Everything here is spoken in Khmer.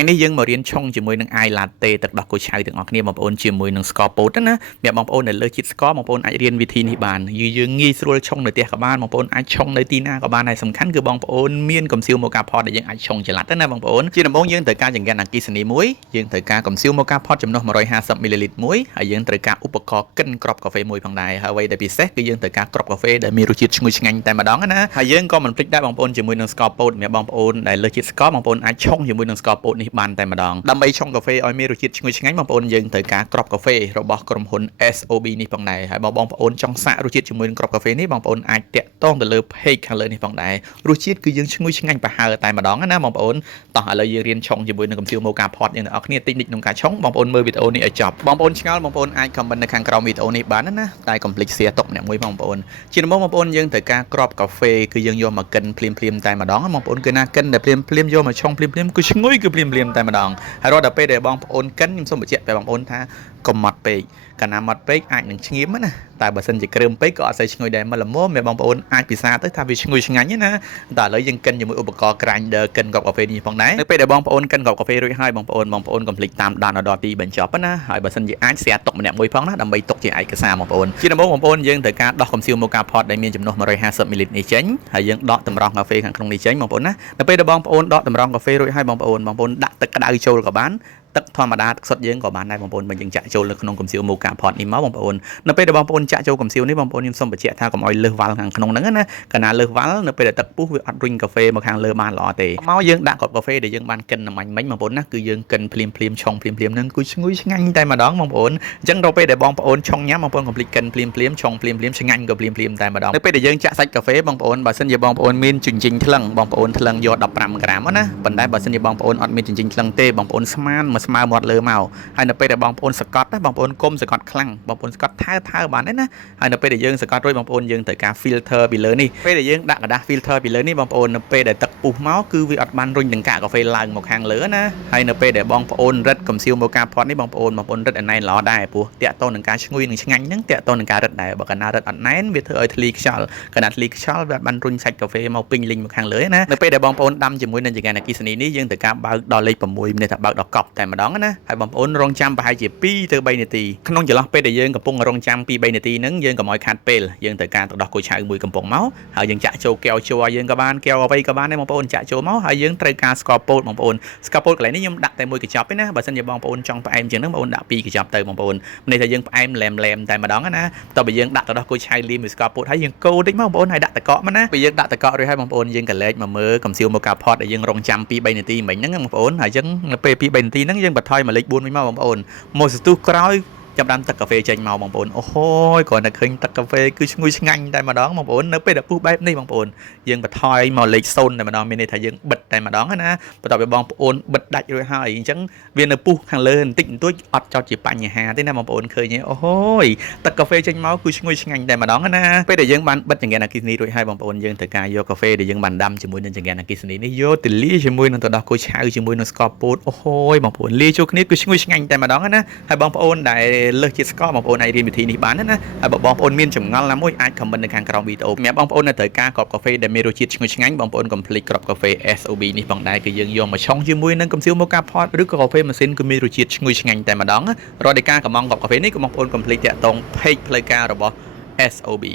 ថ្ងៃនេះយើងមករៀនឆុងជាមួយនឹង ice latte ទឹកដោះគោឆៅទាំងអស់គ្នាបងប្អូនជាមួយនឹងស្ករពោតណាអ្នកបងប្អូនដែលលើសជាតិស្ករបងប្អូនអាចរៀនវិធីនេះបានយើងងាយស្រួលឆុងនៅផ្ទះក៏បានបងប្អូនអាចឆុងនៅទីណាក៏បានហើយសំខាន់គឺបងប្អូនមានកំសៀវម៉ូកាផតដែលយើងអាចឆុងចល័តណាបងប្អូនជាដំបូងយើងត្រូវការចង្កៀងអគ្គិសនីមួយយើងត្រូវការកំសៀវម៉ូកាផតចំនួន150មីលីលីត្រមួយហើយយើងត្រូវការឧបករណ៍កិនគ្រាប់កាហ្វេមួយផងដែរហើយអ្វីដែលពិសេសគឺយើងត្រូវការគ្រាប់កាហ្វេដែលមានរសជាតិឈ្ងុយឆ្ងាញ់តែម្ដងណាហើយយើងក៏មិនភ្លេចដែរបងប្អូនជាមួយនឹងស្ករពោតអ្នកបងប្អូនដែលលើសជាតិស្ករបងប្អូនអាចឆុងជាមួយនឹងស្ករពោតនេះបានតែម្ដងដើម្បីឆុងកាហ្វេឲ្យមានរសជាតិឈ្ងុយឆ្ងាញ់បងប្អូនយើងត្រូវការគ្រាប់កាហ្វេរបស់ក្រុមហ៊ុន SOB នេះផងដែរហើយបងប្អូនចង់សាករសជាតិជាមួយនឹងគ្រាប់កាហ្វេនេះបងប្អូនអាចតាក់ទងទៅលើ page ខាងលើនេះផងដែររសជាតិគឺយើងឈ្ងុយឆ្ងាញ់ប្រហើរតែម្ដងណាបងប្អូនតោះឥឡូវយើងរៀនឆុងជាមួយនឹងកំសៀវម៉ូកាផតយើងទាំងអស់គ្នាតិចក្នុងការឆុងបងប្អូនមើលវីដេអូនេះឲ្យចប់បងប្អូនឆ្ងល់បងប្អូនអាច comment នៅខាងក្រោមវីដេអូនេះបានណាតែកុំភ្លេច share ទុកអ្នកមួយបងប្អូនជាដំបូងបងប្អូនយើងត្រូវការគ្រាប់កាហ្វេគឺយើងយកមកកិនភ្លាមតែម្ដងបងប្អូនគឺណាកិនតែភ្លាមយកមកឆុងភ្លាមគឺឈ្ងុយគឺភ្លាមតែម្ដងហើយរាល់តែពេលដែលបងប្អូនកិនខ្ញុំសូមបញ្ជាក់ប្រាប់បងប្អូនថាកុំម៉ត់ពេកកាលណាម៉ត់ពេកអាចនឹងឆ្ងៀមណាតែបើសិនជាគ្រើមពេកក៏អត់សូវឈ្ងុយដែរមកល្មមមេបងប្អូនអាចពិសាទៅថាវាឈ្ងុយឆ្ងាញ់ណាតែឥឡូវយើងកិនជាមួយឧបករណ៍ grinder កិនគ្រាប់កាហ្វេនេះផងដែរនៅពេលដែលបងប្អូនកិនគ្រាប់កាហ្វេរួចហើយបងប្អូនកុំភ្លេចតាមដានដល់ទីបញ្ចប់ណាហើយបើសិនជាអាច share ទុកម្នាក់មួយផងណាដើម្បីទុកជាឯកសារបងប្អូនជាដំបូងបងប្អូនយើងត្រូវការដោះកំសៀវម៉ូកាផតដែលមានចំនួន150មីលីលីត្រនេះចេញហើយយើងដកតម្រង់កាហ្វេខាងក្នុងនេះចេញបងប្អូនណានៅពេលដែលបងប្អូនដកតម្រង់កាហ្វេរួចហើយបងប្អូនដាក់ទឹកក្តៅចូលក៏បានទឹកធម្មតាទឹកសុទ្ធយើងក៏បានដែរបងប្អូនបើយើងចាក់ចូលនៅក្នុងកំសៀវម៉ូកាផតនេះមកបងប្អូននៅពេលដែលបងប្អូនចាក់ចូលកំសៀវនេះបងប្អូនខ្ញុំសូមបញ្ជាក់ថាកុំឲ្យលើសវ៉ាល់ខាងក្នុងហ្នឹងណាកាលណាលើសវ៉ាល់នៅពេលដែលទឹកពុះវាអត់រុញកាហ្វេមកខាងលើបានល្អទេមកយើងដាក់គ្រាប់កាហ្វេដែលយើងបានកិនមិញបងប្អូនណាគឺយើងកិនភ្លាមឆុងភ្លាមហ្នឹងគឺឈ្ងុយឆ្ងាញ់តែម្ដងបងប្អូនអញ្ចឹងដល់ពេលដែលបងប្អូនឆុងញ៉ាំបងប្អូនកុំភ្លេចកិនភ្លាមឆុងភ្លាមឆ្ងាញ់ក៏ភ្លាមតែម្ដងនៅពេលដែលយើងចាក់សាច់កាហ្វេបងប្អូនបើសិនជាបងប្អូនមានជញ្ជីងថ្លឹងបងប្អូនថ្លឹងយក15ក្រាមណាប៉ុន្តែបើសិនជាបងប្អូនអត់មានជញ្ជីងថ្លឹងទេបងប្អូនស្មានមកស្មើមាត់លើមកហើយនៅពេលដែលបងប្អូនសកត់ណាបងប្អូនគុំសកត់ខ្លាំងបងប្អូនសកត់ថើបានទេណាហើយនៅពេលដែលយើងសកត់រួចបងប្អូនយើងត្រូវការ filter ពីលើនេះពេលដែលយើងដាក់กระดาษ filter ពីលើនេះបងប្អូននៅពេលដែលទឹកពុះមកគឺវាអត់បានរុញដង្កាកកាហ្វេឡើងមកខាងលើណាហើយនៅពេលដែលបងប្អូនរឹតកំសៀវម៉ូកាផតនេះបងប្អូនរឹតអណែនល្អដែរព្រោះតាក់ទងនឹងការឈ្ងុយនិងឆ្ងាញ់ហ្នឹងតាក់ទងនឹងការរឹតដែរបើកាលណារឹតអត់ណែនវាធ្វើឲ្យធ្លីខ្យល់កាលណាធ្លីខ្យល់វាបានរុញសាច់កាហ្វេមកពេញលេញមកខាងលើណានៅពេលដែលបងប្អូនដាំជាមួយនឹងចង្កៀងអគ្គិសនីនេះយើងត្រូវការបើកដល់លេខ6មីនិតថាបើកដល់កប់តែម្ដងណាហើយបងប្អូនរងចាំប្រហែលជា2ទៅ3នាទីក្នុងចន្លោះពេលដែលយើងកំពុងរងចាំ2 3នាទីហ្នឹងយើងកុំឲ្យខាត់ពេលយើងត្រូវការទឹកដោះគោឆៅមួយកំប៉ុងមកហើយយើងចាក់ចូលកែវជ័រយើងក៏បានកែវអ្វីក៏បានដែរបងប្អូនចាក់ចូលមកហើយយើងត្រូវការស្ករពោតបងប្អូនស្ករពោតកន្លែងនេះខ្ញុំដាក់តែមួយកញ្ចប់ទេណាបើសិនជាបងប្អូនចង់ផ្អែមជាងហ្នឹងបងប្អូនដាក់2កញ្ចប់ទៅបងប្អូននេះថាយើងផ្អែមឡែមតែម្ដងណាតើបើយើងដាក់ទឹកដោះគោឆៅលាយមួយស្ករពោតហើយយើងកូរតិចមកបងប្អូនហើយដាក់ទឹកកកមកណាពេលយើងដាក់ទឹកកករួចហើយបងប្អូនយើងក៏លែកមកមើលកំសៀវម៉ូកាផតដែលយើងរងចាំ2 3នាទីមិញហ្នឹងបងប្អូនហើយអញ្ចឹងនៅពេល2 3នាទីហ្នឹងយើងបន្ថយមកលេខ4វិញមកបងប្អូនមកសន្ទុះក្រោយចាប់ដាំទឹកកាហ្វេចេញមកបងប្អូនអូហូយគ្រាន់តែឃើញទឹកកាហ្វេគឺឈ្ងុយឆ្ងាញ់តែម្ដងបងប្អូននៅពេលដែលពុះបែបនេះបងប្អូនយើងបន្ថយមកលេខ0តែម្ដងមានន័យថាយើងបិទតែម្ដងណាបន្ទាប់ពីបងប្អូនបិទដាច់រួចហើយអញ្ចឹងវានៅពុះខាងលើបន្តិចបន្តួចអត់ចោតជាបញ្ហាទេណាបងប្អូនឃើញទេអូហូយទឹកកាហ្វេចេញមកគឺឈ្ងុយឆ្ងាញ់តែម្ដងណាពេលដែលយើងបានបិទចង្កៀងអគ្គិសនីរួចហើយបងប្អូនយើងត្រូវការយកកាហ្វេដែលយើងបានដាំជាមួយនឹងចង្កៀងអគ្គិសនីនេះយកទៅលាយជាមួយនឹងទឹកដោះគោឆៅជាមួយនឹងស្ករពោតអូហូយបងប្អូនលាយចូលគ្នាគឺឈ្ងុយឆ្ងាញ់តែម្ដងណាហើយបងប្អូនដែលលើសជាតិស្ករបងប្អូនអាចរៀនវិធីនេះបានណាហើយបើបងប្អូនមានចម្ងល់ណាមួយអាច comment នៅខាងក្រោមវីដេអូសម្រាប់បងប្អូនដែលត្រូវការគ្រាប់កាហ្វេដែលមានរសជាតិឈ្ងុយឆ្ងាញ់បងប្អូនកុំភ្លេចគ្រាប់កាហ្វេ SOB នេះផងដែរគឺយើងយកមកឆុងជាមួយនឹងកំសៀវម៉ូកាផតឬក៏កាហ្វេម៉ាស៊ីនគឺមានរសជាតិឈ្ងុយឆ្ងាញ់តែម្ដងរាល់នៃការកម្មង់គ្រាប់កាហ្វេនេះក៏បងប្អូនកុំភ្លេចតាក់ទង page ផ្លូវការរបស់ SOB